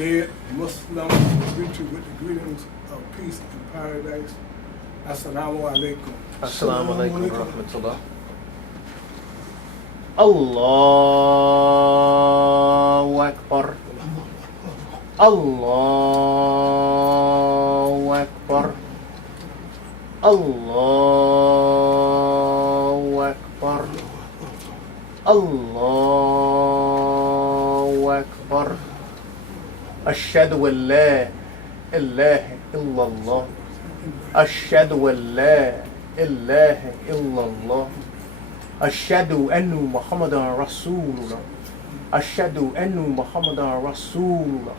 Dear Muslims, we greet you with the greetings of peace and paradise. Assalamu alaikum. Assalamu alaikum wa rahmatullah. Allahu Akbar. Allahu Akbar. Allahu Akbar. Allahu Akbar. Ashhadu an la ilaha illallah. Ashhadu an la ilaha illallah. Ashhadu anna Muhammadan Rasulullah. Ashhadu anna Muhammadan Rasulullah.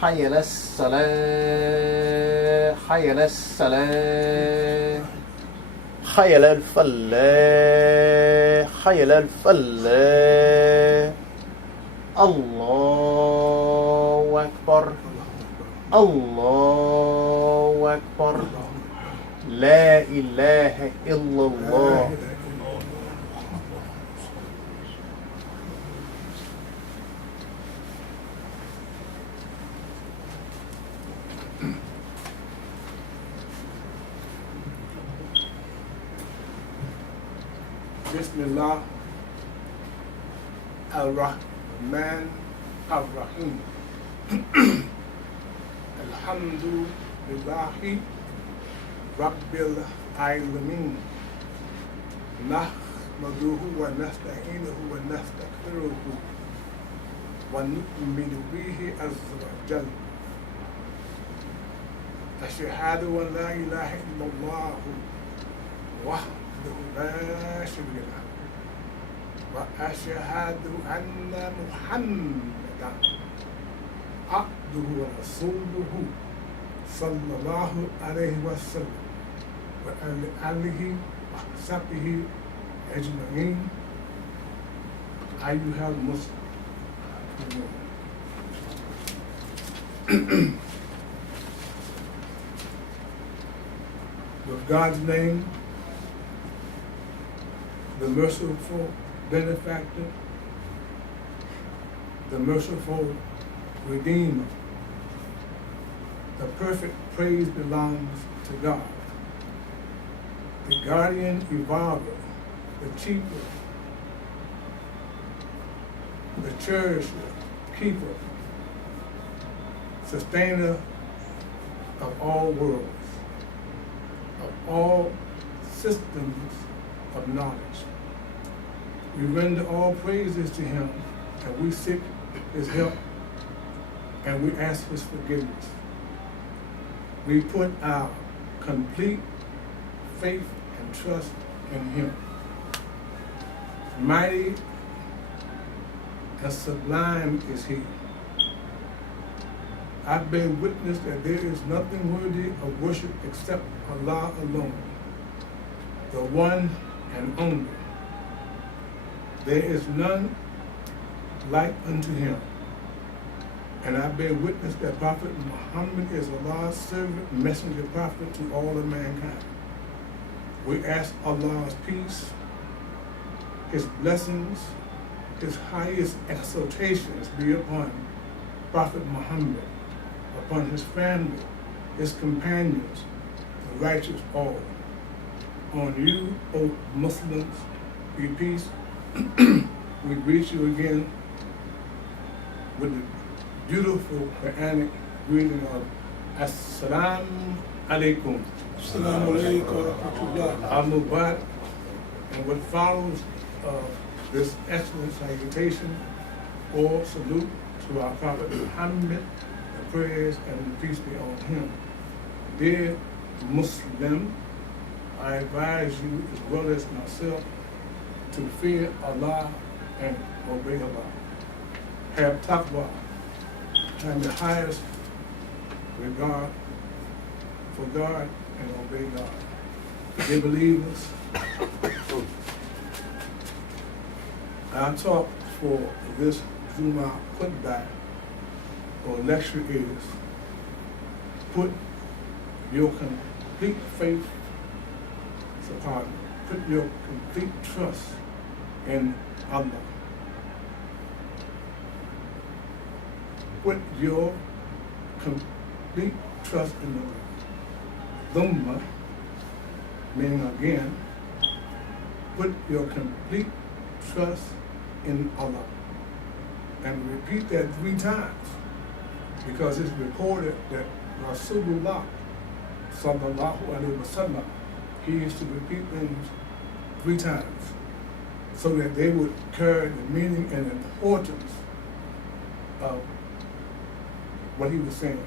Hayya ala salah. Hayya ala salah. Hayya ala falah. Hayya ala falah. Allahu Akbar. Allahu Akbar. La ilaha illallah. Bismillah ar-Rahman ar-Rahim. Alhamdulillahi Rabbil Alameen. Nahmaduhu wa nasta'inuhu wa nastaghfiruhu wa nu'minu bihi azza wa jalla. Ashhadu an la ilaha illallah wahdahu la sharika lahu wa ashhadu anna Muhammadan abduhu wa rasuluhu sallallahu alayhi wa sallam wa alihi wa sahbihi ajma'in. Ayyuhal muslimun. With God's name, the merciful benefactor, the merciful Redeemer. The perfect praise belongs to God, the guardian evolver, the keeper, the cherisher, keeper, sustainer of all worlds, of all systems of knowledge. We render all praises to Him, and we seek His help, and we ask His forgiveness. We put our complete faith and trust in Him. Mighty and sublime is He. I bear witness that there is nothing worthy of worship except Allah alone, the one and only. There is none like unto Him. And I bear witness that Prophet Muhammad is Allah's servant, messenger, prophet to all of mankind. We ask Allah's peace, His blessings, His highest exaltations be upon Prophet Muhammad, upon his family, his companions, the righteous all. On you, O Muslims, be peace. We greet you again with the beautiful Quranic greeting of Assalamu alaikum. Assalamu alaikum wa rahmatullah. Al-Mubarak. And what follows this excellent salutation or salute to our Prophet Muhammad, the prayers and the peace be on him. Dear Muslim, I advise you as well as myself to fear Allah and obey Allah. Have taqwa and the highest regard for God and obey God. Dear believers, our talk for this Zuma putback or lecture is put your complete faith, put your complete trust in Allah. put your complete trust in Allah. Thumma, meaning again, put your complete trust in Allah. And repeat that 3 times, because it's recorded that Rasulullah sallallahu alaihi wasallam, he used to repeat things 3 times, so that they would carry the meaning and importance of what he was saying.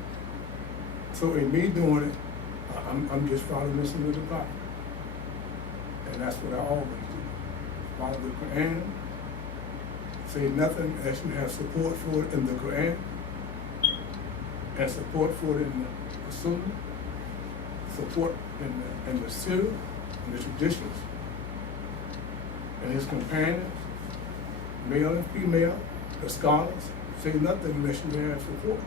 So in me doing it, I'm just following this with the Bible. And that's what I always do. Follow the Quran. Say nothing unless you have support for it in the Quran and support for it in the Sunnah, support in the Sirah, in the traditions, and his companions, male and female, the scholars. Say nothing unless you have support.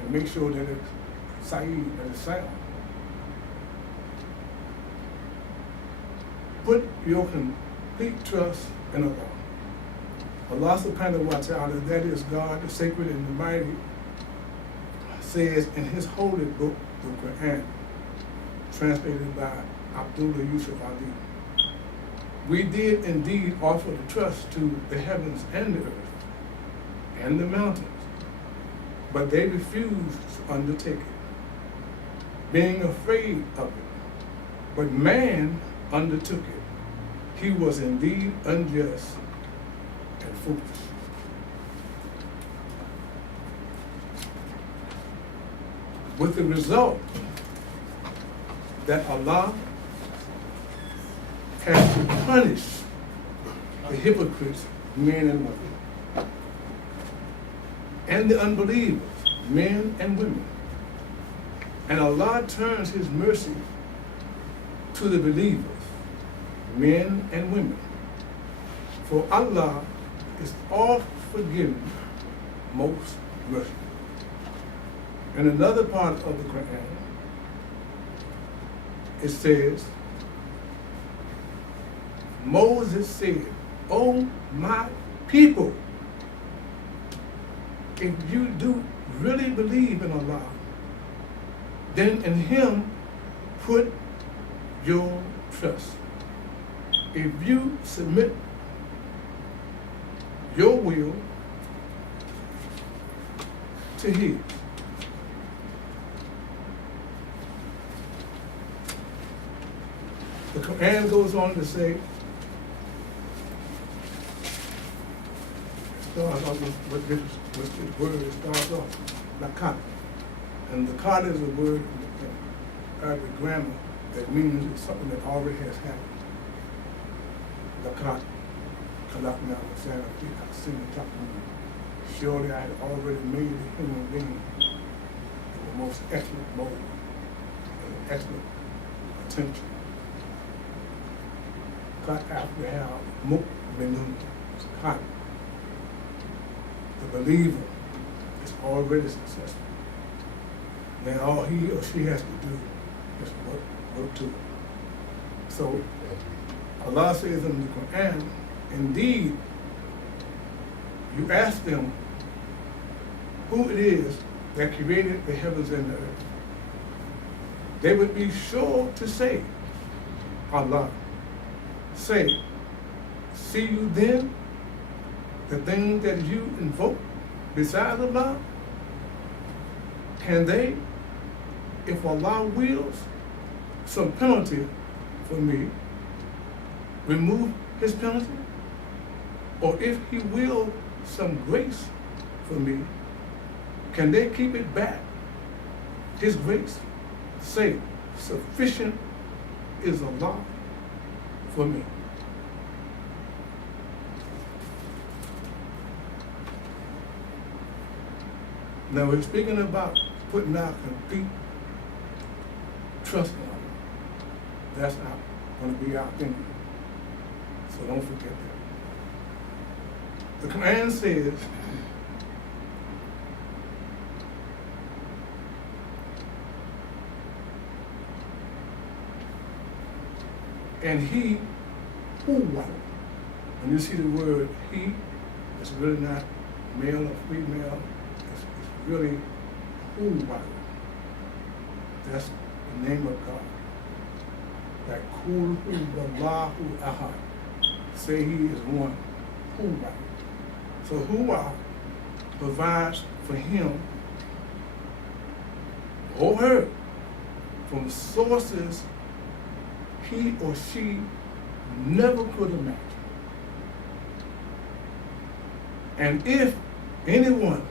And make sure that it's Sa'id, that it's sound. Put your complete trust in Allah. Allah subhanahu wa ta'ala, that is God, the sacred and the mighty, says in his holy book, the Quran, translated by Abdullah Yusuf Ali, we did indeed offer the trust to the heavens and the earth and the mountains, but they refused to undertake it, being afraid of it. But man undertook it. He was indeed unjust and foolish. With the result that Allah has to punish the hypocrites, men and women, and the unbelievers, men and women. And Allah turns his mercy to the believers, men and women. For Allah is all forgiving, most merciful. In another part of the Quran, it says, Moses said, "O my people, if you do really believe in Allah, then in him put your trust. If you submit your will to his." The Quran goes on to say, starts off with this word, it starts off, lakat. And lakat is a word in Arabic grammar that means it's something that already has happened. Lakat, kalakna, surely I had already made a human being in the most excellent mode, and excellent potential. Cut after how mu'minun, cut. The believer is already successful. Now all he or she has to do is work to it. So Allah says in the Quran, indeed, you ask them who it is that created the heavens and the earth. They would be sure to say, Allah. Say, see you then the things that you invoke besides Allah? Can they, if Allah wills some penalty for me, remove his penalty? Or if he will some grace for me, can they keep it back? His grace? Say, sufficient is Allah for me. Now we're speaking about putting our complete trust in Allah. That's not going to be our thing. So don't forget that. The Quran says, and he, who, when you see the word he, it's really not male or female, it's really Hu. That's the name of God. That Kul Hu Allahu Ahad. Say He is one. Hu. So Hu provides for him the whole earth from sources he or she never could imagine. And if anyone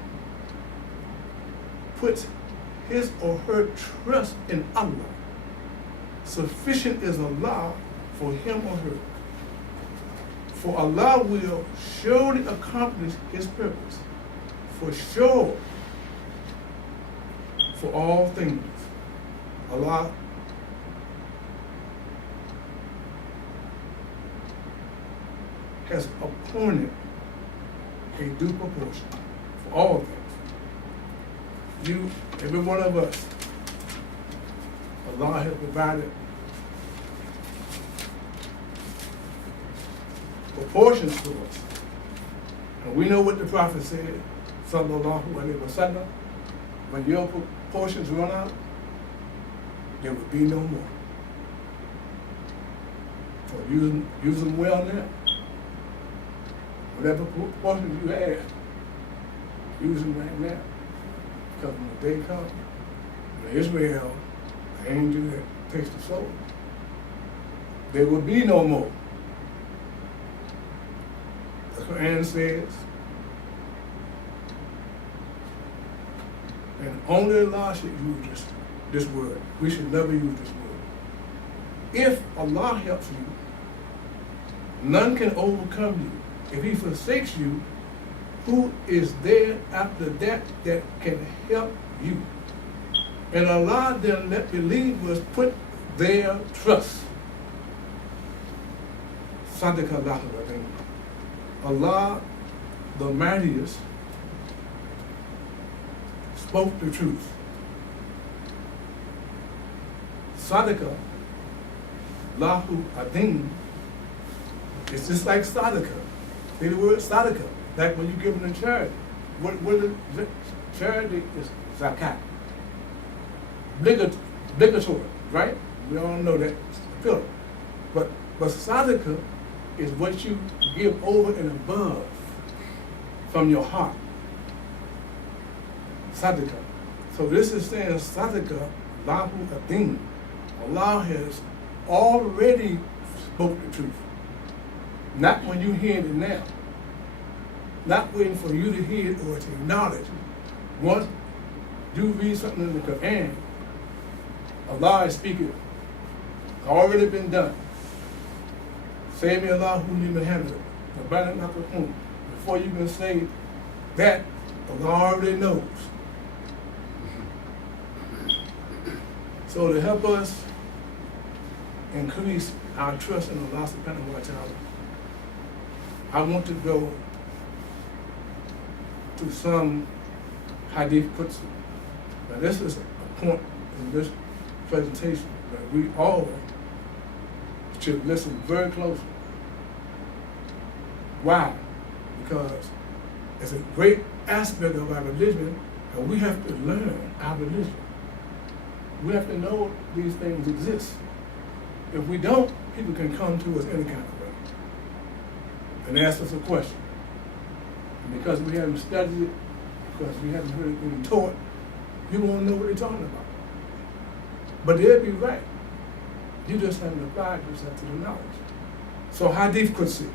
puts his or her trust in Allah, sufficient is Allah for him or her. For Allah will surely accomplish His purpose, for sure, for all things. Allah has appointed a due proportion for all things. You, every one of us, Allah has provided proportions to us. And we know what the Prophet said, sallallahu alaihi wasallam, when your proportions run out, there will be no more. So use them well now. Whatever proportions you have, use them right now. Because when the day comes, when Israel, the angel that takes the soul, there will be no more. The Quran says, and only Allah should use this word. We should never use this word. If Allah helps you, none can overcome you. If He forsakes you, who is there after that that can help you? And Allah then let believers put their trust. Sadaqallahu al-Azim. Allah, the mightiest, spoke the truth. Sadaqa, Lahu Adin, it's just like Sadaqa. See the word Sadaqa, like when you give them a charity. What is charity is zakat. Obligatory, right? We all know that pillar. But Sadaqa is what you give over and above from your heart. Sadaqa. So this is saying Sadaqa, Lahu Adin. Allah has already spoke the truth. Not when you hear it now. Not waiting for you to hear it or to acknowledge. Once you read something in the Quran, Allah is speaking. It's already been done. Say me Allah who need Muhammad. Before you can say that, Allah already knows. So to help us increase our trust in Allah subhanahu wa ta'ala, I want to go to some hadith Qudsi. Now this is a point in this presentation that we all should listen very closely. Why? Because it's a great aspect of our religion, and we have to learn our religion. We have to know these things exist. If we don't, people can come to us any kind of way and ask us a question. And because we haven't studied it, because we haven't heard it being taught, you won't know what they're talking about. But they'll be right. You just haven't applied yourself to the knowledge. So Hadith Qudsi.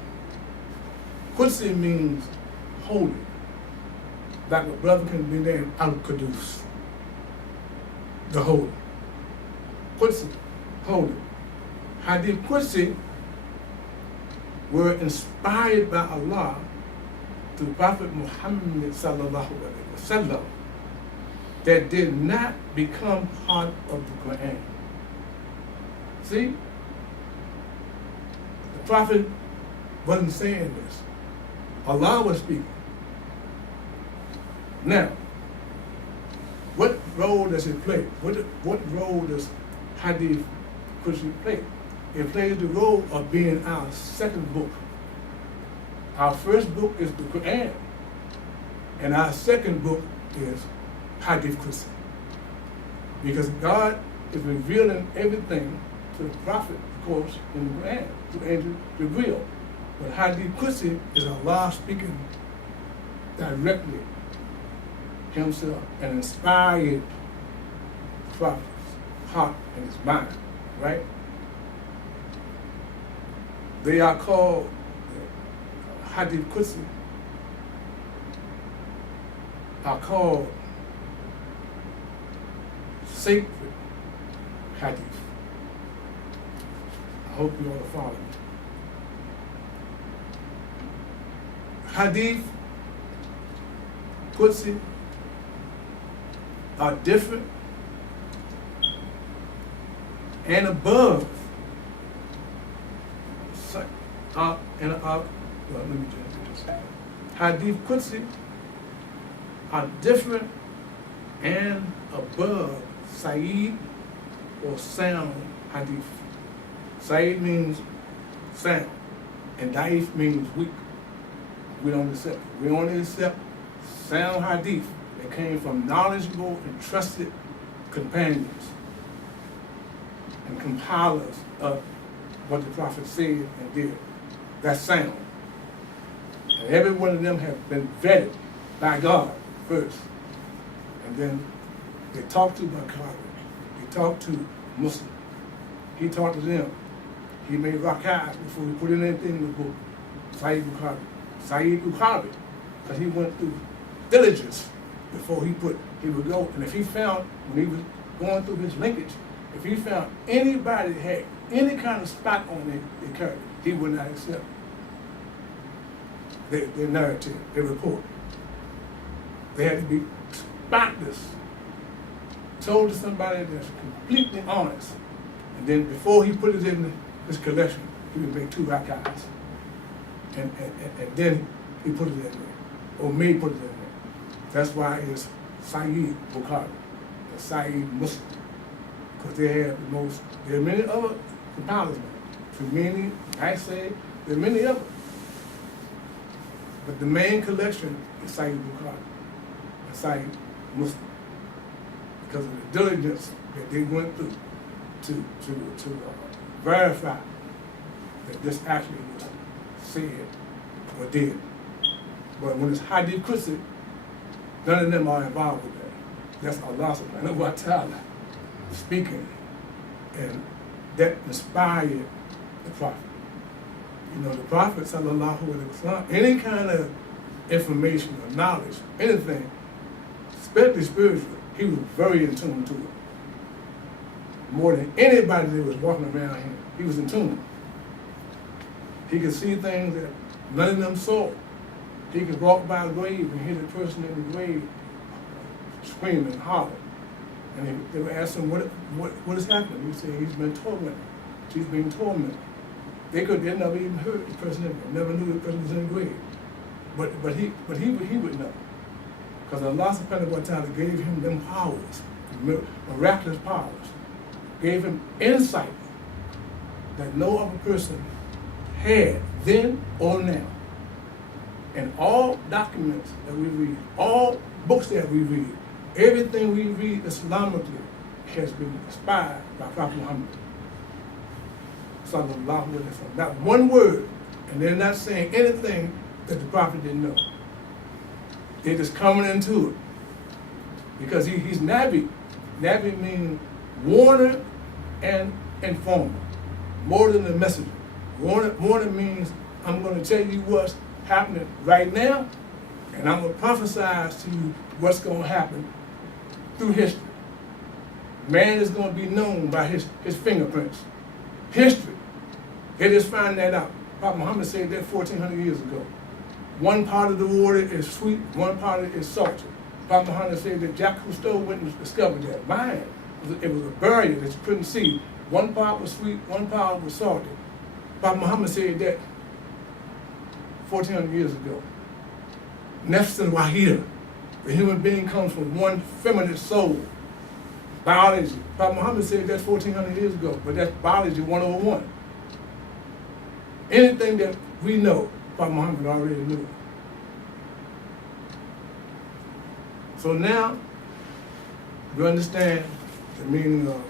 Qudsi means holy. Like a brother can be named Al-Qudus, the holy. Qudsi, holy. Hadith Qudsi were inspired by Allah through Prophet Muhammad sallallahu alaihi wasallam that did not become part of the Quran. See? The Prophet wasn't saying this. Allah was speaking. Now, what role does it play? What role does Hadith Qudsi play? It plays the role of being our second book. Our first book is the Quran, and our second book is hadith Qudsi. Because God is revealing everything to the prophet, of course, in the Quran, to angel Jibreel. But hadith Qudsi is Allah speaking directly himself and inspired the prophet's heart and his mind, right? They are called hadith Qudsi, are called sacred hadith. I hope you all follow me. Hadith Qudsi are different and above. Well, let me just do this. Hadith Qudsi are different and above Sa'id or sound hadith. Sa'id means sound, and Da'if means weak. We don't accept it. We only accept sound hadith that came from knowledgeable and trusted companions and compilers of what the Prophet said and did. That's sound. And every one of them have been vetted by God first. And then they talked to Bukhari. They talked to Muslim. He talked to them. He made rak'ahs before he put in anything in the book. Sa'id Bukhari. Because he went through diligence before he would go. And if he found, when he was going through his linkage, if he found anybody that had any kind of spot on their character, he would not accept their narrative, their report. They had to be spotless, told to somebody that's completely honest. And then before he put it in his collection, he would make 2 rak'ahs. And then he put it in there, or may put it in there. That's why it's Sa'id Bukhari and Sa'id Muslim. Because they have the most, there are many other compilers now. Tremini, I say, there are many others. But the main collection is Sa'id Bukhari and Sa'id Muslim. Because of the diligence that they went through to verify that this actually was said or did. But when it's hadith Qudsi, none of them are involved with that. That's Allah subhanahu wa ta'ala speaking, and that inspired the Prophet. You know, the Prophet sallallahu alaihi wasallam, any kind of information or knowledge, anything, especially spiritual, he was very in tune to it. More than anybody that was walking around him, he was in tune. He could see things that none of them saw. He could walk by a grave and hear the person in the grave scream and holler. And they would ask him, what is happening? He said, he's been tormented. She's been tormented. They never even heard the person in there, never knew the person was in the grave. But he would know. Because Allah subhanahu wa ta'ala gave him them powers, miraculous powers. Gave him insight that no other person had then or now. And all documents that we read, all books that we read, everything we read Islamically has been inspired by Prophet Muhammad. Sallallahu alaihi wasallam. Not one word, and they're not saying anything that the Prophet didn't know. They're just coming into it. Because he's Nabi. Nabi means warner and informer, more than a messenger. Warner means I'm going to tell you what's happening right now, and I'm going to prophesy to you what's going to happen through history. Man is going to be known by his fingerprints. History. They just find that out. Prophet Muhammad said that 1,400 years ago. One part of the water is sweet, one part of it is salty. Prophet Muhammad said that Jacques Cousteau went and discovered that. Mine, it was a barrier that you couldn't see. One part was sweet, one part was salty. Prophet Muhammad said that 1,400 years ago. Nafs al-Wahida. The human being comes from one feminine soul. Biology. Prophet Muhammad said that 1,400 years ago, but that's biology 101. Anything that we know, Prophet Muhammad already knew. So now, You understand the meaning of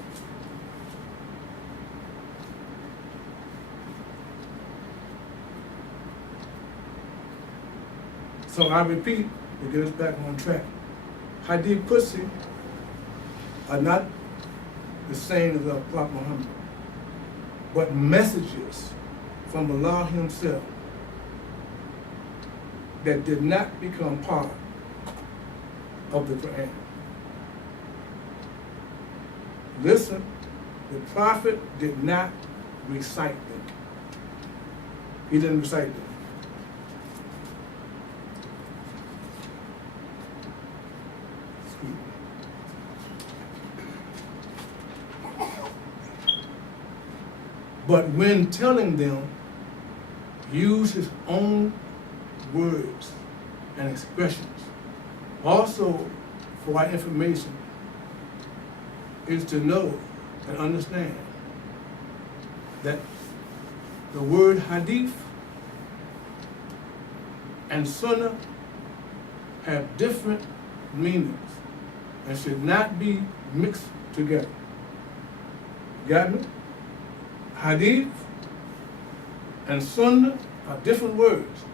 so I repeat to get us back on track. Hadith Qudsi are not the same as the Prophet Muhammad, but messages from Allah Himself that did not become part of the Quran. Listen, the Prophet did not recite them. He didn't recite them. But when telling them, use his own words and expressions. Also, for our information, is to know and understand that the word hadith and sunnah have different meanings and should not be mixed together. Got me? Hadith and sunnah are different words,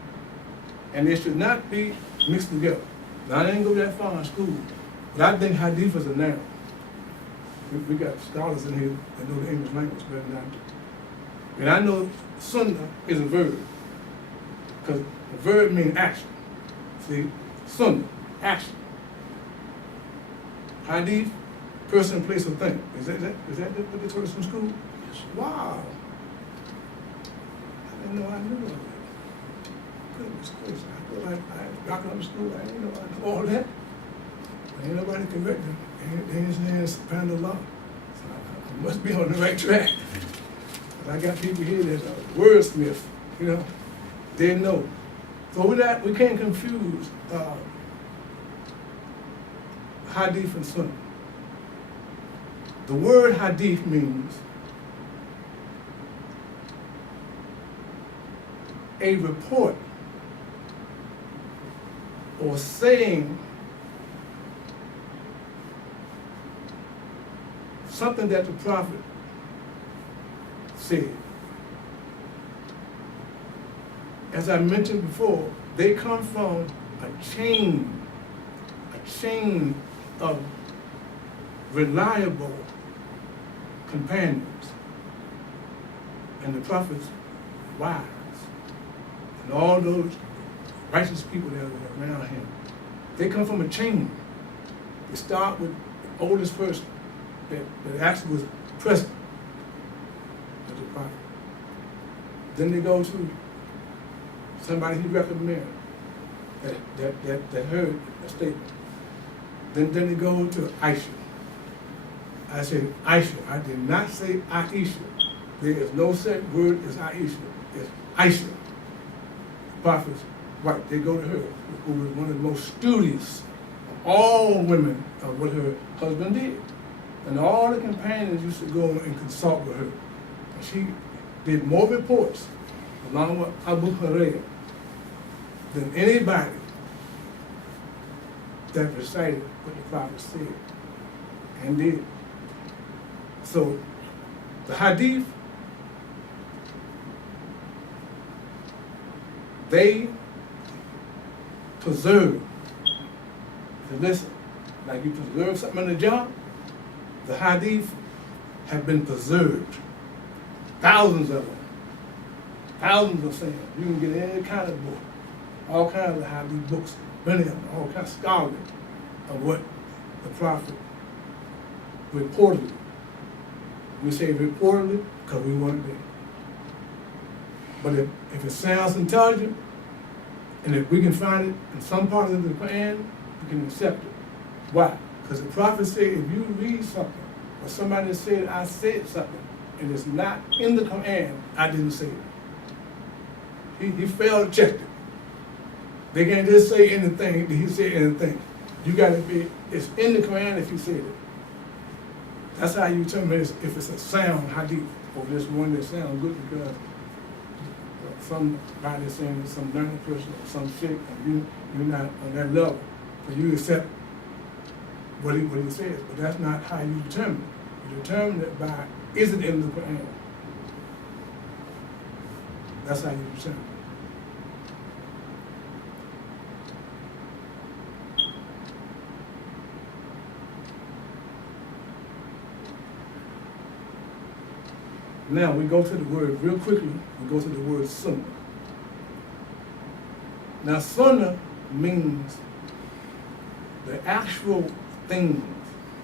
and they should not be mixed together. Now, I didn't go that far in school, but I think hadith is a noun. We got scholars in here that know the English language better than I do. And I know sunnah is a verb, because the verb means action. See, sunnah, action. Hadith, person, place, or thing. Is that what they taught us from school? Wow. I didn't know I knew all that. Goodness gracious. I feel like I got up to school, I didn't know I knew all that. Ain't nobody correct them. They ain't saying subhanallah. So I must be on the right track. But I got people here that are wordsmiths, you know. They know. So we can't confuse hadith and sunnah. The word hadith means a report or saying something that the prophet said. As I mentioned before, they come from a chain of reliable companions and the prophet's wives and all those righteous people that were around him. They come from a chain. They start with the oldest person that actually was present as the prophet. Then they go to somebody he recommended that heard a statement. Then they go to Aisha. I said Aisha. I did not say Aisha. There is no such word as Aisha. It's Aisha. The prophet's wife. They go to her, who was one of the most studious of all women of what her husband did. And all the companions used to go and consult with her. And she did more reports, along with Abu Hurairah, than anybody that recited what the prophet said and did. So the hadith, they preserve. So listen, like you preserve something in the jar, the hadith have been preserved. Thousands of them. Thousands of sayings. You can get any kind of book. All kinds of hadith books. Many of them. All kinds of scholarly of what the prophet reportedly. We say reportedly because we weren't there. But if it sounds intelligent, and if we can find it in some part of the Quran, we can accept it. Why? Because the prophet said, if you read something, or somebody said, I said something, and it's not in the Quran, I didn't say it. He failed to check it. They can't just say anything, he said anything. You gotta be, it's in the Quran if he said it. That's how you determine if it's a sound hadith, or just one that sounds good because somebody is saying it's some learned person or some shit, and you're not on that level. So you accept what he says, but that's not how you determine it. You determine it by, is it in the Quran? That's how you determine it. Now we go to the word real quickly. We go to the word sunnah. Now sunnah means the actual things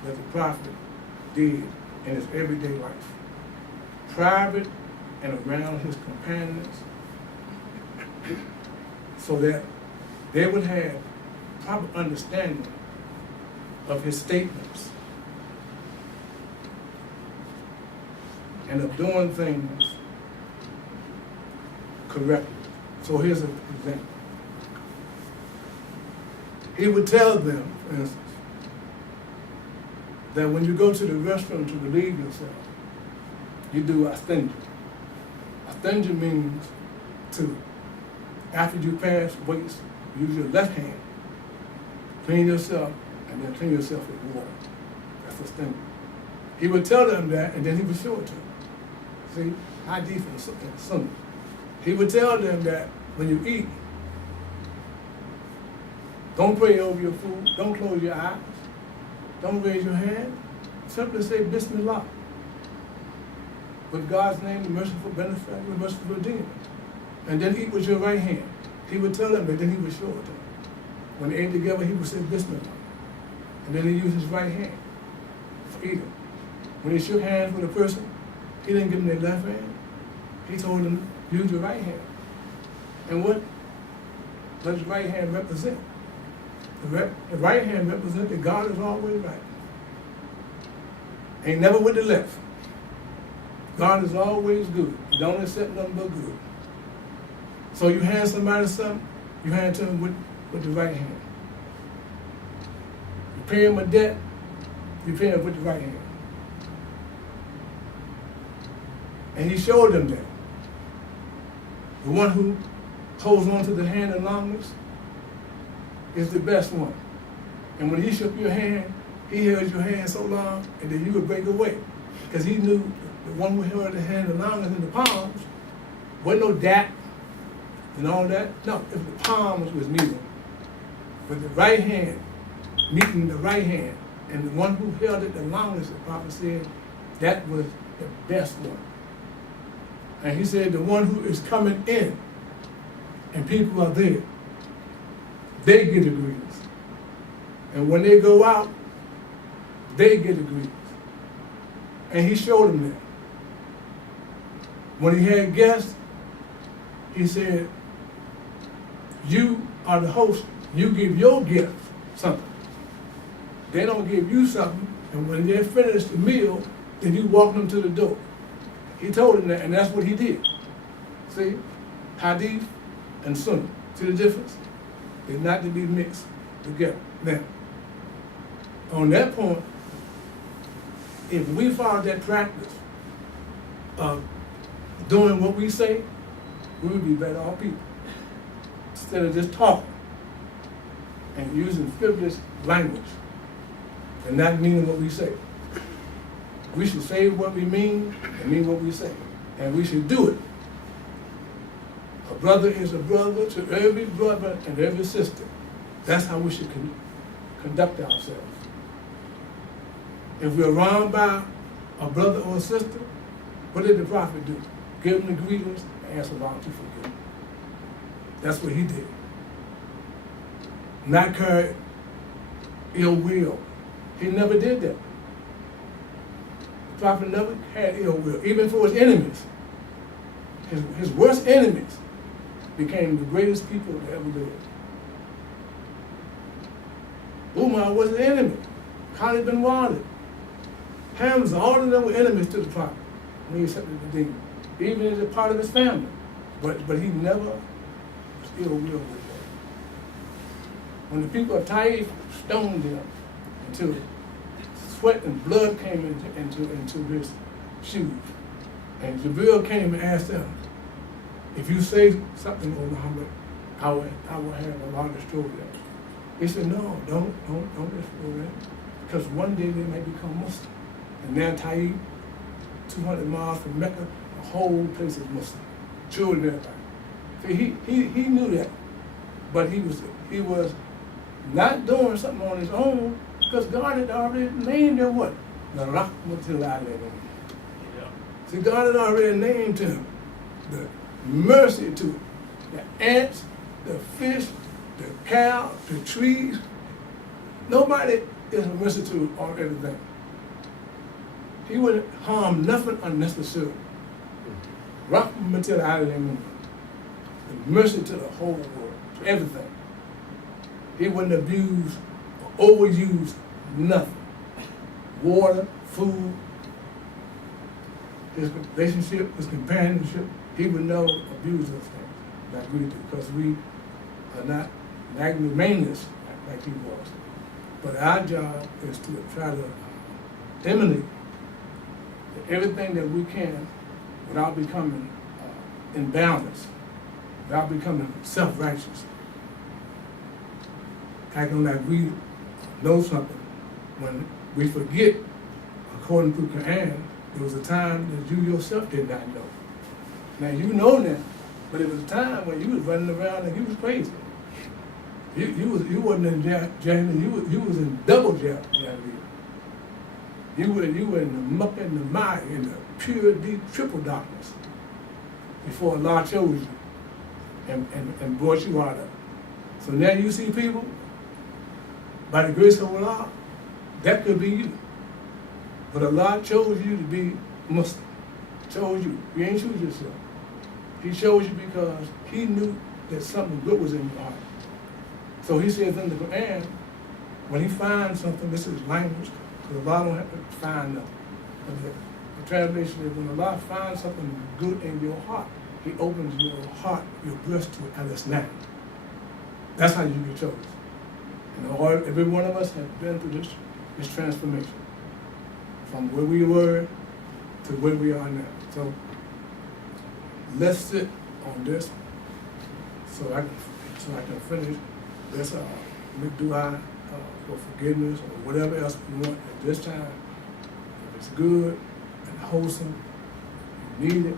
that the prophet did in his everyday life, private and around his companions, so that they would have proper understanding of his statements and of doing things correctly. So here's an example. He would tell them, for instance, that when you go to the restroom to relieve yourself, you do astanja. Astanja means to, after you pass waste, use your left hand, clean yourself, and then clean yourself with water. That's astanja. He would tell them that, and then he would show it to them. See, hadith and sunnah. He would tell them that when you eat, don't pray over your food, don't close your eyes, don't raise your hand, simply say Bismillah. With God's name, the merciful benefactor, the merciful redeemer. And then eat with your right hand. He would tell them, but then he would show it to them. When they ate together, he would say Bismillah. And then he used his right hand for eating. When he shook hands with a person, he didn't give them their left hand. He told them, use your right hand. And what does his right hand represent? The right hand represents that God is always right. Ain't never with the left. God is always good. Don't accept nothing but good. So you hand somebody something, you hand to them with the right hand. You pay him a debt, you pay him with the right hand. And he showed them that. The one who holds on to the hand the longest is the best one. And when he shook your hand, he held your hand so long, and then you would break away. Because he knew the one who held the hand the longest in the palms, wasn't no dat and all that. No, if the palms was meeting, with the right hand meeting the right hand, and the one who held it the longest, the prophet said, that was the best one. And he said the one who is coming in, and people are there, they get agrees. And when they go out, they get agrees. And he showed them that. When he had guests, he said, you are the host, you give your gift something. They don't give you something, and when they're finished the meal, then you walk them to the door. He told them that, and that's what he did. See? Hadith and Sunnah. See the difference? They're not to be mixed together. Now, on that point, if we follow that practice of doing what we say, we would be better off people. Instead of just talking and using frivolous language and not meaning what we say. We should say what we mean and mean what we say. And we should do it. A brother is a brother to every brother and every sister. That's how we should conduct ourselves. If we're wronged by a brother or a sister, what did the prophet do? Give them the greetings and ask Allah to forgive them. That's what he did. Not carry ill will. He never did that. The prophet never had ill will, even for his enemies. His worst enemies became the greatest people that ever lived. Umar was an enemy. Khalid bin Walid. Hamza, all of them were enemies to the prophet when he accepted the deen, even as a part of his family. But he never was ill will with them. When the people of Taif stoned him until sweat and blood came into his shoes, and Jibril came and asked him, if you say something, O Muhammad, I will have Allah destroy that. He said, no, don't destroy that. because one day they may become Muslim. And now Taib, 200 miles from Mecca, the whole place is Muslim. Children, everybody. See, he knew that, but he was not doing something on his own because God had already named him what? The Rahmatul Alamin. See, God had already named him the mercy to the ants, the fish, the cow, the trees. Nobody is a mercy to on everything. He wouldn't harm nothing unnecessarily. Rahmatul Alamin, the mercy to the whole world, to everything. He wouldn't abuse or overuse nothing. Water, food, his relationship, his companionship, he would never abuse those things like we do, because we are not magnanimous like he was. But our job is to try to emanate everything that we can without becoming imbalanced, without becoming self-righteous, acting like we know something when we forget, according to Quran, there was a time that you yourself did not know. Now you know now, but it was a time when you was running around and you was crazy. You wasn't in jail, you was in double jail. You were in the muck and the mire, in the pure, deep, triple darkness before Allah chose you and brought you out of it. So now you see people, by the grace of Allah, that could be you. But Allah chose you to be Muslim. Chose you. You ain't choose yourself. He chose you because he knew that something good was in your heart. So he says in the Quran, when he finds something, this is language, because Allah don't have to find nothing. The translation is, when Allah finds something good in your heart, he opens your heart, your breast to Al-Islam. That's how you get chosen. And every one of us has been through this transformation, from where we were to where we are now. So let's sit on this so I can finish. Let's make dua for forgiveness or whatever else we want at this time. If it's good and wholesome, you need it,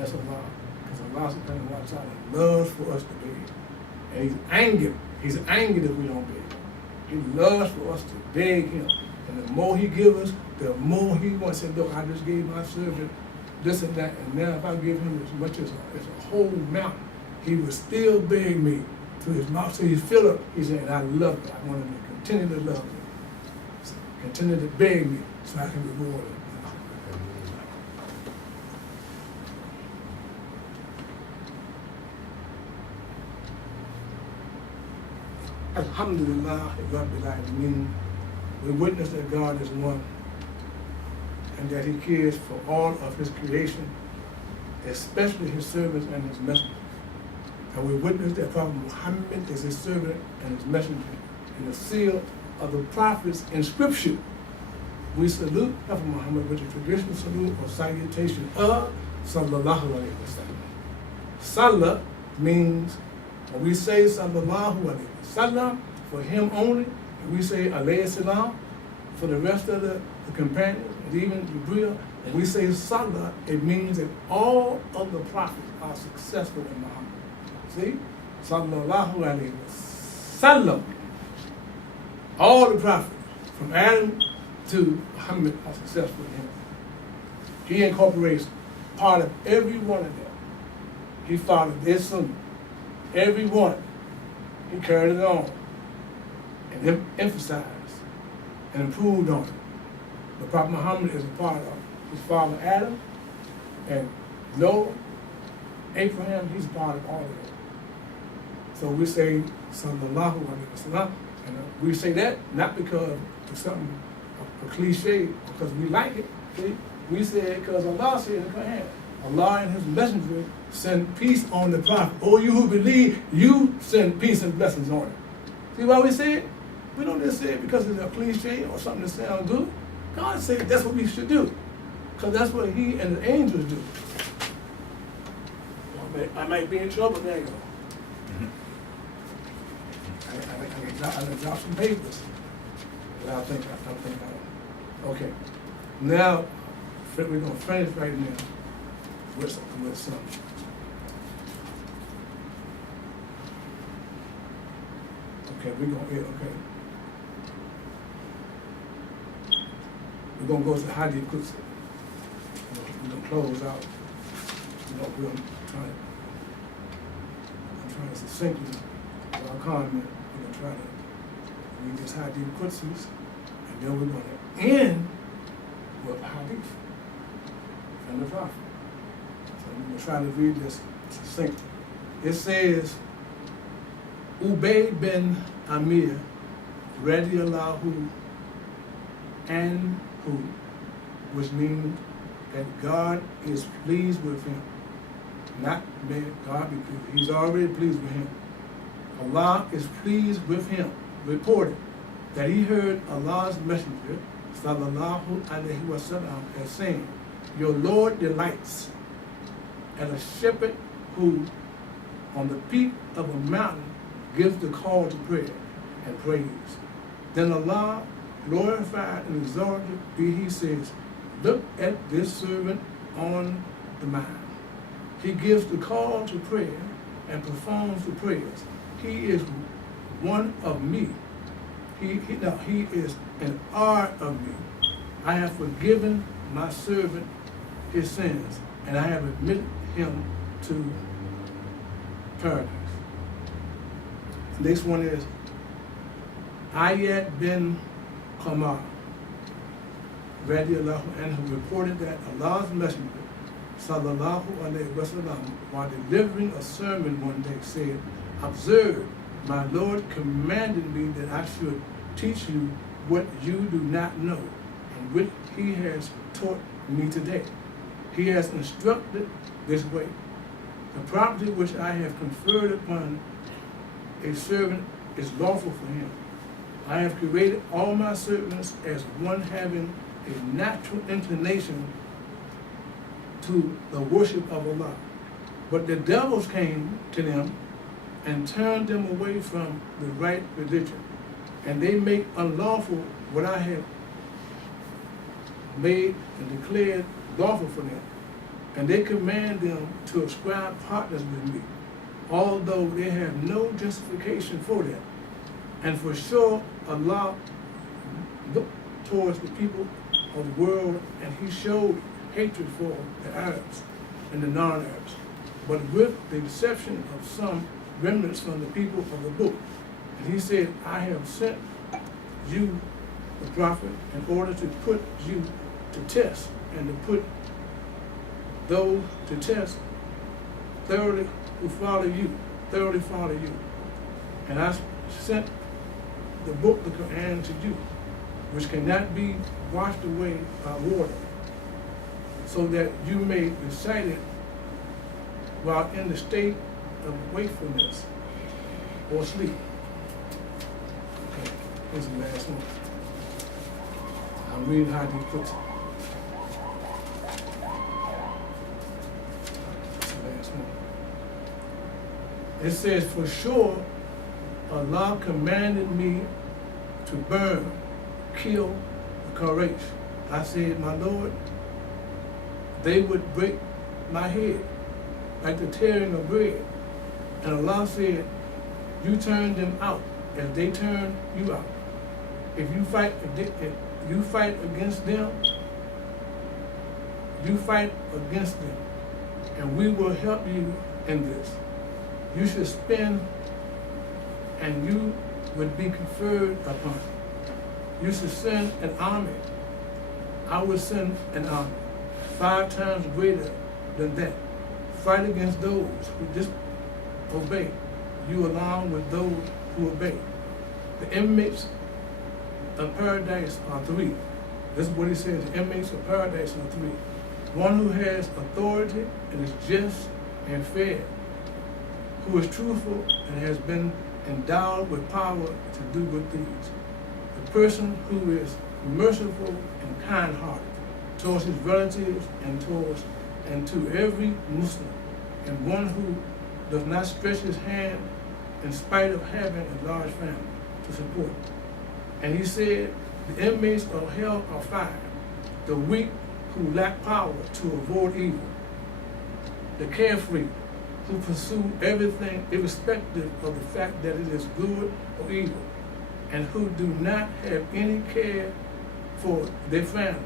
ask Allah. Because Allah subhanahu wa ta'ala loves for us to beg. And he's angered. He's angered if we don't beg. He loves for us to beg him. And the more he gives us, the more he wants to say, look, I just gave my servant this and that, and now if I give him as much as a whole mountain, he will still beg me to his mouth. So he's filled up. He's saying, I love you. I want him to continue to love me. So continue to beg me so I can reward him. Alhamdulillah, Rabbil Alameen. We witness that God is one and that he cares for all of his creation, especially his servants and his messengers. And we witness that Prophet Muhammad is his servant and his messenger, and the seal of the prophets in scripture. We salute Prophet Muhammad with the traditional salute or salutation of Sallallahu Alaihi Wasallam. Salah means, when we say Sallallahu Alaihi Wasallam for him only, and we say Alayhi Salam for the rest of the companions, and even Jibreel, and we say Salah, it means that all of the prophets are successful in Muhammad. See? Sallallahu Alaihi Wasallam. All the prophets, from Adam to Muhammad, are successful in him. He incorporates part of every one of them. He followed their sunnah. Every one. He carried it on and emphasized and improved on it. The Prophet Muhammad is a part of his father Adam and Noah, Abraham, he's a part of all of them. So we say Sallallahu Alaihi Wasallam, and we say that not because it's something, a cliche, because we like it. See? We say it because Allah said in the Quran, Allah and his messenger send peace on the prophet. Oh, you who believe, you send peace and blessings on it. See why we say it? We don't just say it because it's a cliche or something that sounds good. God said that's what we should do, because that's what he and the angels do. I might be in trouble. There you go. I dropped some papers. But okay. Now, we're going to finish right now with some. Okay, we're going to go to Hadith Qudsi. We're going to close out. I'm trying to succinctly, our comment, we're going to try to read this Hadith Qudsis, and then we're going to end with Hadith from the Prophet. So we're going to try to read this succinctly. It says, Ubay bin Amir, radiallahu anhu, which means that God is pleased with him. Not man, God, because he's already pleased with him. Allah is pleased with him. Reported that he heard Allah's messenger, sallallahu alaihi wasallam, as saying, your Lord delights at a shepherd who, on the peak of a mountain, gives the call to prayer and praise. Then Allah, glorified and exalted be he, says, look at this servant on the mountain. He gives the call to prayer and performs the prayers. He is one of me. He is an R of me. I have forgiven my servant his sins, and I have admitted him to paradise. The next one is Ayat bin Qamar, radiallahu anhu, reported that Allah's messenger, sallallahu alaihi wasallam, while delivering a sermon one day, said, observe, my Lord commanded me that I should teach you what you do not know, and which he has taught me today. He has instructed this way. The property which I have conferred upon a servant is lawful for him. I have created all my servants as one having a natural inclination to the worship of Allah. But the devils came to them and turned them away from the right religion. And they make unlawful what I have made and declared lawful for them. And they command them to ascribe partners with me, although they have no justification for that. And for sure, Allah looked towards the people of the world, and he showed hatred for the Arabs and the non-Arabs, but with the exception of some remnants from the people of the book. And he said, I have sent you, the prophet, in order to put you to test, and to put those to test thoroughly who follow you. And I sent the book, the Quran, to you, which cannot be washed away by water, so that you may recite it while in the state of wakefulness or sleep. Okay, here's the last one. I'm reading how he puts it. That's the last one. It says, for sure, Allah commanded me to burn, kill the Quraysh. I said, my Lord, they would break my head like the tearing of bread. And Allah said, you turn them out as they turn you out. If you fight against them, and we will help you in this. You should spend, and you would be conferred upon. You should send an army. I will send an army 5 times greater than that. Fight against those who disobey you along with those who obey. The inmates of paradise are 3. This is what he says, the inmates of paradise are 3. One who has authority and is just and fair, who is truthful and has been endowed with power to do good things. The person who is merciful and kind-hearted towards his relatives and to every Muslim, and one who does not stretch his hand in spite of having a large family to support. And he said, The inmates of hell are fire, the weak who lack power to avoid evil, the carefree who pursue everything irrespective of the fact that it is good or evil, and who do not have any care for their family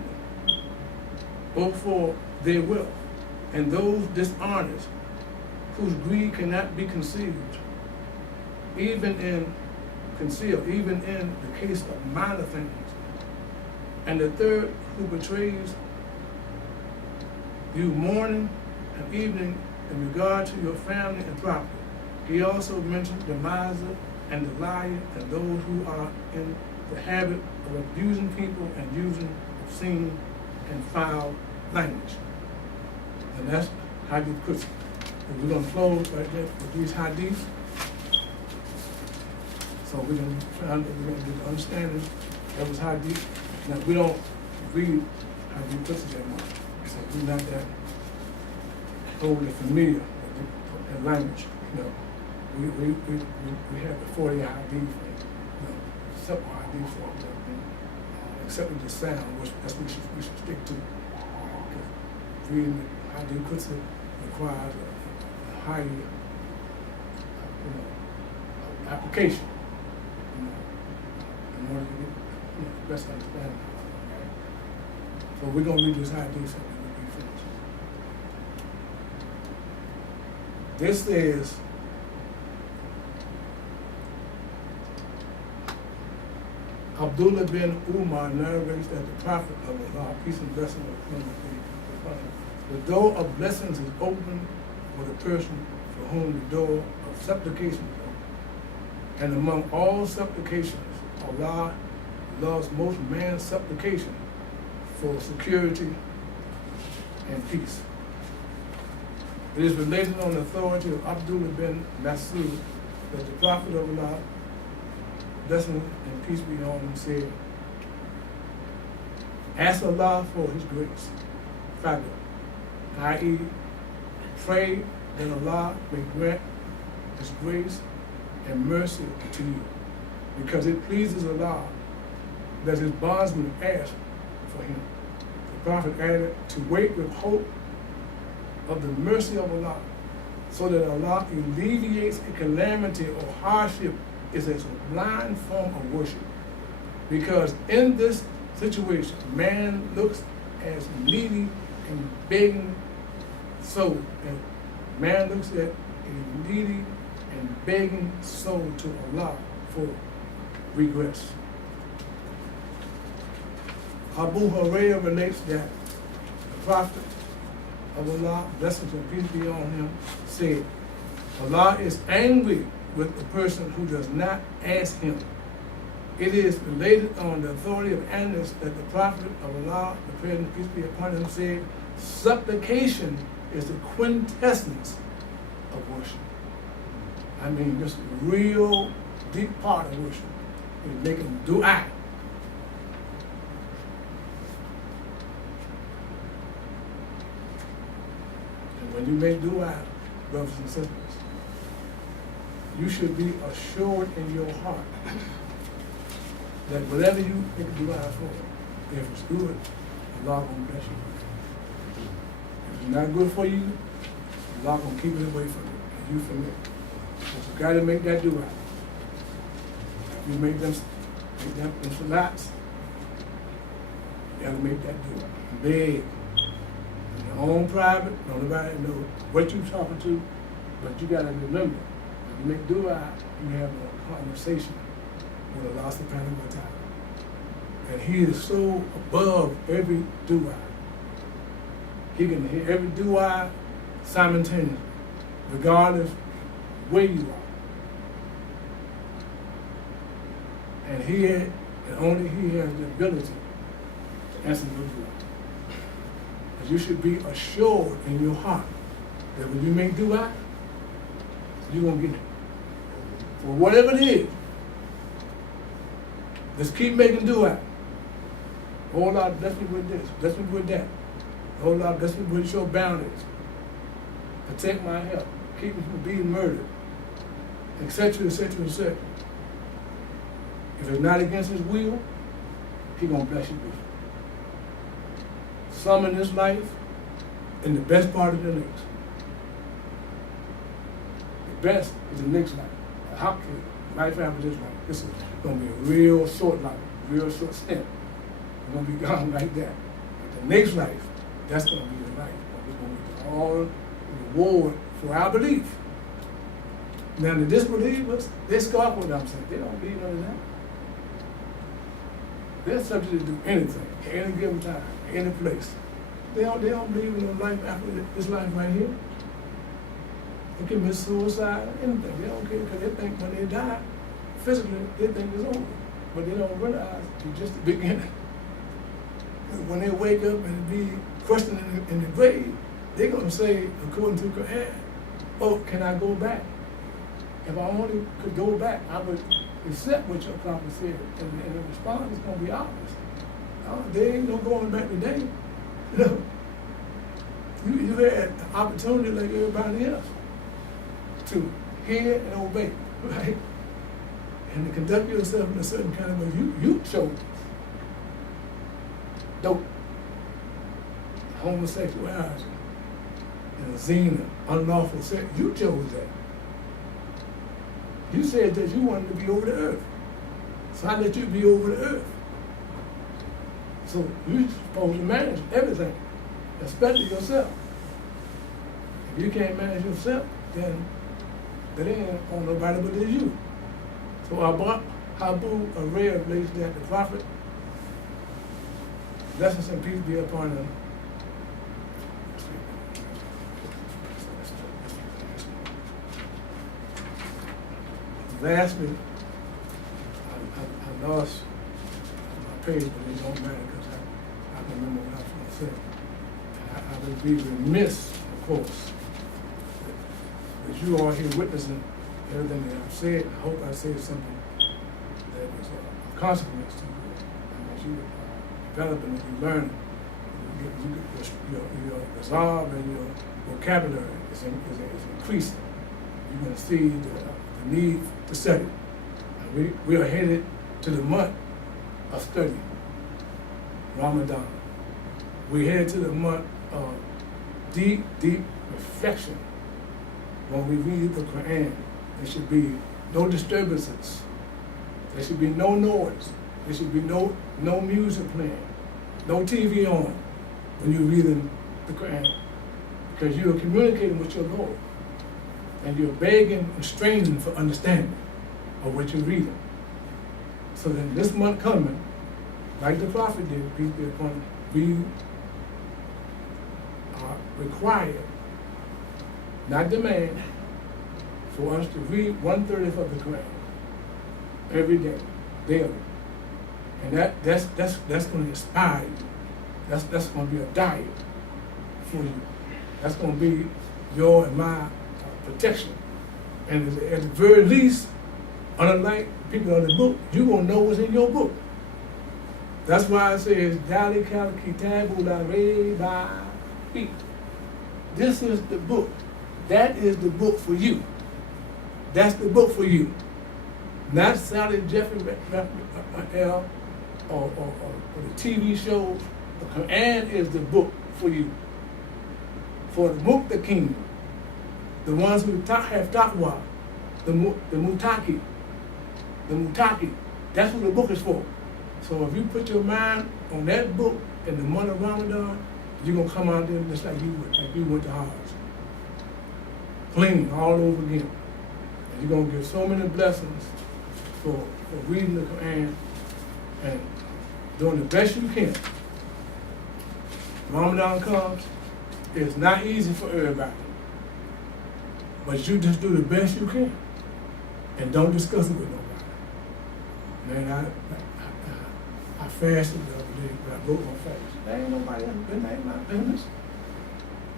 or for their wealth, and those dishonest whose greed cannot be concealed, even in the case of minor things, and the third who betrays you morning and evening in regard to your family and property. He also mentioned the miser and the liar and those who are in the habit of abusing people and using obscene and foul language. And that's how you put it. And we're going to close right there with these hadiths. So we're going to get the understanding that was hadith. Now we don't read hadith puts it that much. So we're not that totally familiar with the language. You know, we have the 40 hadith, you know, several hadith forms, except with the sound, which that's what we should stick to. Because reading the hadith puts it requires a high, application, in order to get best understanding. So we're going to read this hadith so we can be finished. This is Abdullah bin Umar narrates that the Prophet of Allah, peace and blessing of him, the door of blessings is open for the person for whom the door of supplication is open. And among all supplications, Allah loves most man's supplication for security and peace. It is related on the authority of Abdullah bin Mas'ud that the Prophet of Allah, blessing and peace be on him, said, ask Allah for his grace, Fadl, i.e., pray that Allah may grant his grace and mercy to you, because it pleases Allah that his bondsman ask for him. The Prophet added, to wait with hope of the mercy of Allah, so that Allah alleviates a calamity or hardship is a sublime form of worship. Because in this situation, man looks as needy and begging soul, and man looks at a needy and begging soul to Allah for regress. Abu Hurairah relates that the Prophet of Allah, blessings and peace be on him, said, Allah is angry with the person who does not ask him. It is related on the authority of Anas that the Prophet of Allah, the prayer and peace be upon him, said, supplication is the quintessence of worship. I mean, just a real deep part of worship is making dua. And when you make dua, brothers and sisters, you should be assured in your heart that whatever you make dua for, if it's good, Allah will bless you. If it's not good for you, Allah will keep it away from you, and you from it. So you got to make that dua. If you make them salats, you got to make that dua. Beg. In your own private, don't nobody know what you're talking to, but you got to remember, when you make dua, you have a conversation with Allah subhanahu wa ta'ala. And he is so above every dua. He can hear every dua simultaneously, regardless where you are. And he and only he has the ability to answer your dua. And you should be assured in your heart that when you make dua, you're going to get it. For whatever it is, just keep making dua. Oh Lord, bless me with this, bless me with that. Oh Lord, bless me with your boundaries. Protect my health, keep me from being murdered, etc., etc., etc. If it's not against his will, He gonna bless you with it. Some in this life, and the best part of the next. The best is the next life. How can life after this life? This is gonna be a real short life, real short stint. It's gonna be gone like that. But the next life, that's gonna be the life. It's gonna be all the reward for our belief. Now the disbelievers, they scoff what I'm saying. They don't believe none of that. They're subject to do anything, at any given time, any place. They don't believe in no life after this life right here. They commit suicide, anything. They don't care because they think when they die, physically, they think it's over. But they don't realize it's just the beginning. When they wake up and be questioned in the grave, they're going to say, according to the Quran, oh, can I go back? If I only could go back, I would accept what your prophet said. And the response is going to be obvious. There ain't no going back today. You know, you had the opportunity like everybody else to hear and obey, right? And to conduct yourself in a certain kind of way. You chose dope, homosexuality, and zina, unlawful sex. You chose that. You said that you wanted to be over the earth. So I let you be over the earth. So you're supposed to manage everything, especially yourself. If you can't manage yourself, then that ain't on nobody but it's you. So Abu Arab relates that the prophet, blessings and peace be upon him. Vastly, I lost my page, but it don't matter because I can remember what I was going to say. I would be remiss, of course, that you all here witnessing everything that I've said. I hope I said something that was of consequence to you. And as you developing and you learning, you get your resolve and your vocabulary is increasing. You're going to see the need to study. And we are headed to the month of study, Ramadan. We're headed to the month of deep, deep reflection. When we read the Quran, there should be no disturbances. There should be no noise. There should be no music playing, no TV on when you're reading the Quran. Because you are communicating with your Lord. And you're begging and straining for understanding of what you're reading. So then this month coming, like the prophet did, peace be upon him, we are required, not demand, for us to read 1/30 of the Quran every day, daily. And that's going to inspire you. That's going to be a diet for you. That's going to be your and my protection. And at the very least, unlike people on the book, you're going to know what's in your book. That's why it says, Dalika Kitabu La Reba Fi. This is the book. That is the book for you. That's the book for you. Not Sally Jeffrey L or the TV shows. The Quran is the book for you. For the book, the kingdom. The ones who have taqwa, the mutaki, that's what the book is for. So if you put your mind on that book in the month of Ramadan, you're going to come out there just like you went to Hajj. Clean all over again. And you're going to get so many blessings for reading the Quran and doing the best you can. Ramadan comes, it's not easy for everybody. But you just do the best you can, and don't discuss it with nobody. Man, I fasted the other day, but I broke my fast. There ain't nobody else, that ain't my business.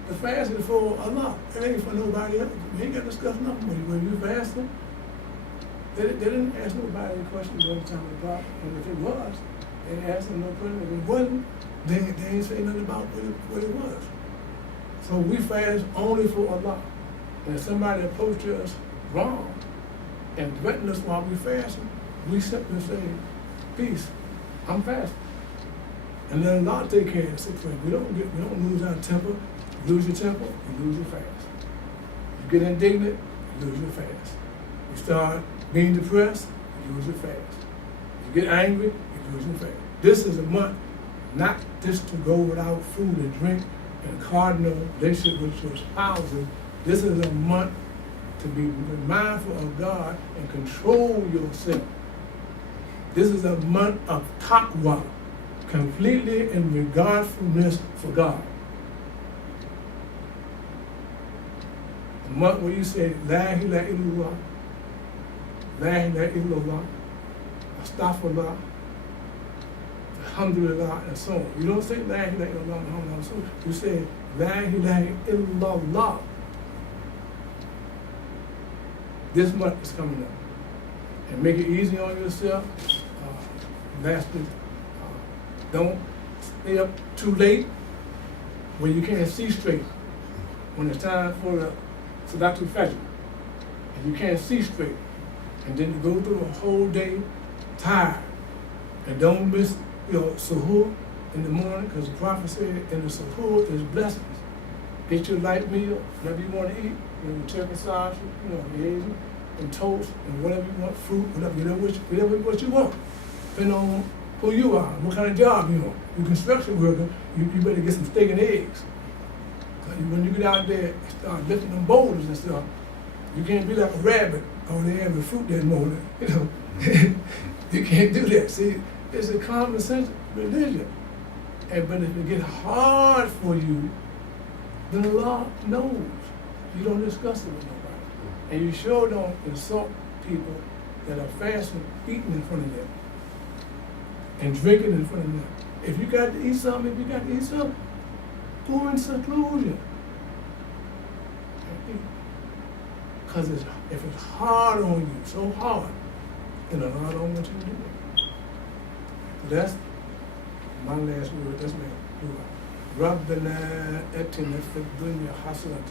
The fast is for Allah, it ain't for nobody else. You ain't got to discuss nothing with you. When you fasting, they didn't ask nobody any questions all the time about it. And if it was, they didn't ask them no questions. If it wasn't, they ain't say nothing about what it was. So we fast only for Allah. And if somebody approaches us wrong and threatens us while we're fasting, we simply say, peace, I'm fasting. And then Allah take care of the sick friend. We don't lose our temper. You lose your temper, you lose your fast. You get indignant, you lose your fast. You start being depressed, you lose your fast. You get angry, you lose your fast. This is a month not just to go without food and drink and cardinal relationship with your spouses. This is a month to be mindful of God and control yourself. This is a month of taqwa, completely in regardfulness for God. A month where you say, La ilaha illallah, La ilaha illallah, astaghfirullah, alhamdulillah, and so on. You don't say La ilaha illallah, Muhammad Rasul. You say La ilaha illallah. This month is coming up. And make it easy on yourself. Lastly, don't stay up too late when you can't see straight. When it's time for the Salatul Fajr, and you can't see straight. And then you go through a whole day tired. And don't miss suhoor in the morning, because the Prophet said in the suhoor is blessings. Get your light meal, whatever you want to eat, turkey sausage, eggs and toast and whatever you want, fruit, whatever what you want. Depending on who you are, what kind of job you want. You're a construction worker, you better get some steak and eggs. When you get out there and start lifting them boulders and stuff, you can't be like a rabbit or they having fruit that morning. You can't do that. See, it's a common sense religion. But if it gets hard for you, then Allah knows. You don't discuss it with nobody. And you sure don't insult people that are fasting, eating in front of them, and drinking in front of them. If you got to eat something, go in seclusion. Because if it's hard on you, so hard, then Allah don't want you to do it. That's my last word. That's my word. ربنا اتنا في الدنيا حسنة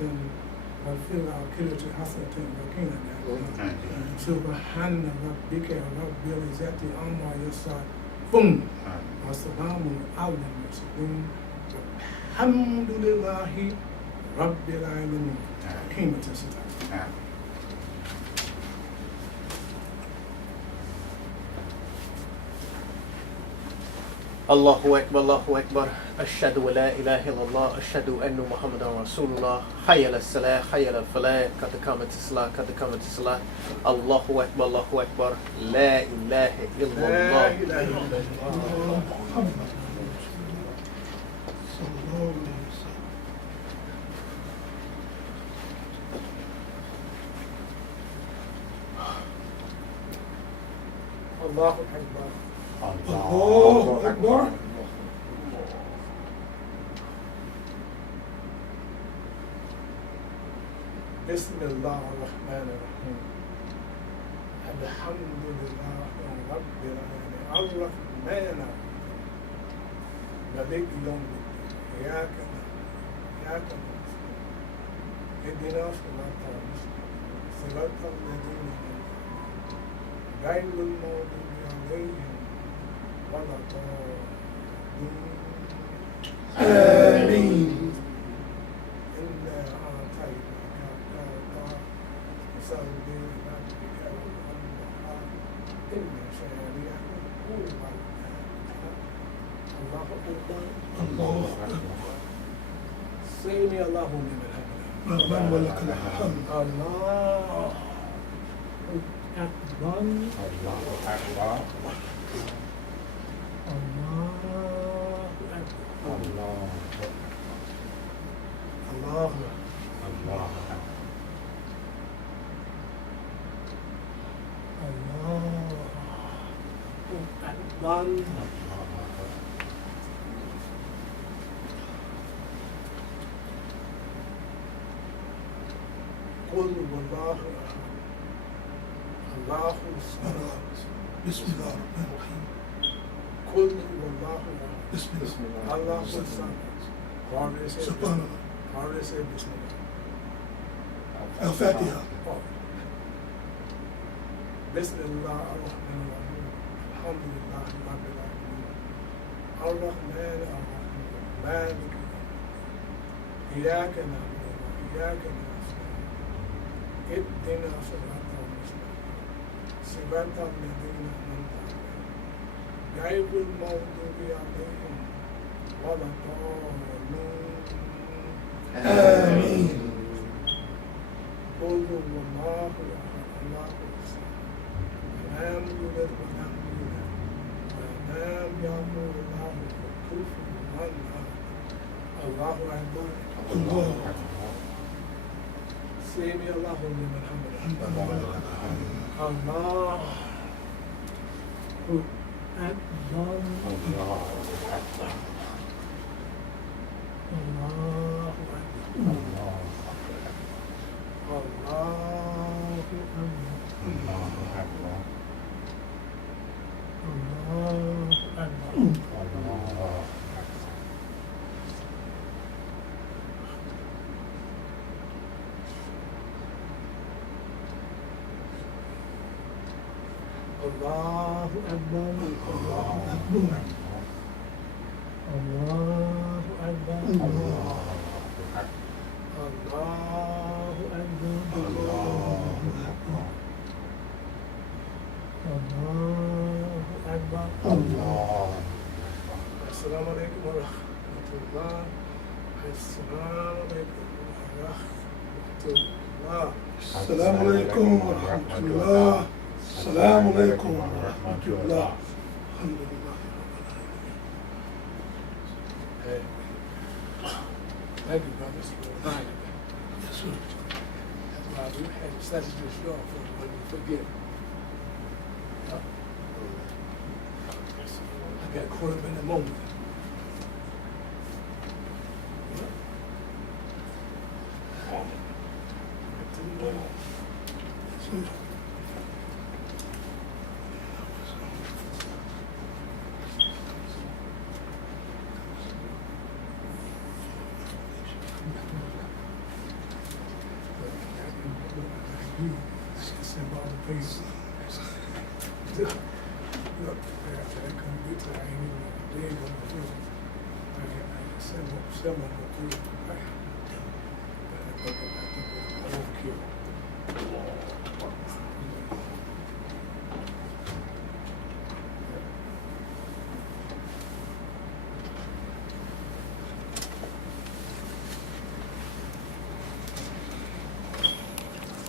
وفي الآخرة حسنة وقنا عذاب النار سبحان ربك رب العزة عما يصفون وسلام على المرسلين الحمد لله رب العالمين. قيمة الستار. Allahu Akbar, Ashhadu la ilaha illallah, Ashhadu anna Muhammadan Rasulullah, Hayya ala salah, Hayya ala falah, Qad qamat as-salah, Allahu Akbar, La ilaha illallah. Allahu Akbar. Allahu Akbar. Bismillah ar-Rahman ar-Rahim. Alhamdulillah Rabbil Alamin. Ar-Rahman ar-Rahim. Malik yawmiddin. Iyyaka na'budu wa iyyaka nasta'in. Ihdina as-sirata al-mustaqim. Sirata alladhina an'amta ghayril maghdubi alayhim ولا آمين. إنا أعطيناك الكوثر فصل لربك وانحر إن شانئك هو الأبتر. الله أكبر. الله أكبر. سمع الله لمن حمده. ربنا ولك الحمد. الله أكبر. الله أكبر. الله أكبر. قل والله الله الصمد. بسم الله الرحمن الرحيم. قل والله بسم الله. الله الصمد. سبحان الله. Already said Bismillah. الفاتحة. Bismillah ar-Rahman ar-Rahim. Alhamdulillah Rabbil Alamin. الرحمن الرحيم مالك إياك نعبد وإياك نستعين اهدنا صراط المستقيم صراط الذين أنعمت عليهم غير المغضوب عليهم ولا الضالين آمين. قل هو الله أحد الله الصمد لم يلد ولم يولد ولم يكن له كفوا أحد الله أكبر الله سمع الله لمن حمده أكبر. الله أكبر الله أكبر. الله أكبر الله الله أكبر الله أكبر. الله أكبر الله أكبر. الله أكبر الله الله أكبر أكبر. الله أكبر الله أكبر الله السلام عليكم ورحمة الله السلام عليكم ورحمة الله السلام عليكم ورحمة الله. السلام عليكم ورحمة الله. الحمد لله رب العالمين. Hey. Thank you, brothers, for reminding me. Yes, sir. That's why we had to set this door for when we forget. Yep. I got caught up in the moment. Yep. Back to the moment. Yes, sir. Symbol of peace. Look, after that come get to, I ain't even they ain't gonna do it. I symbol of peace. Right. I think I won't kill.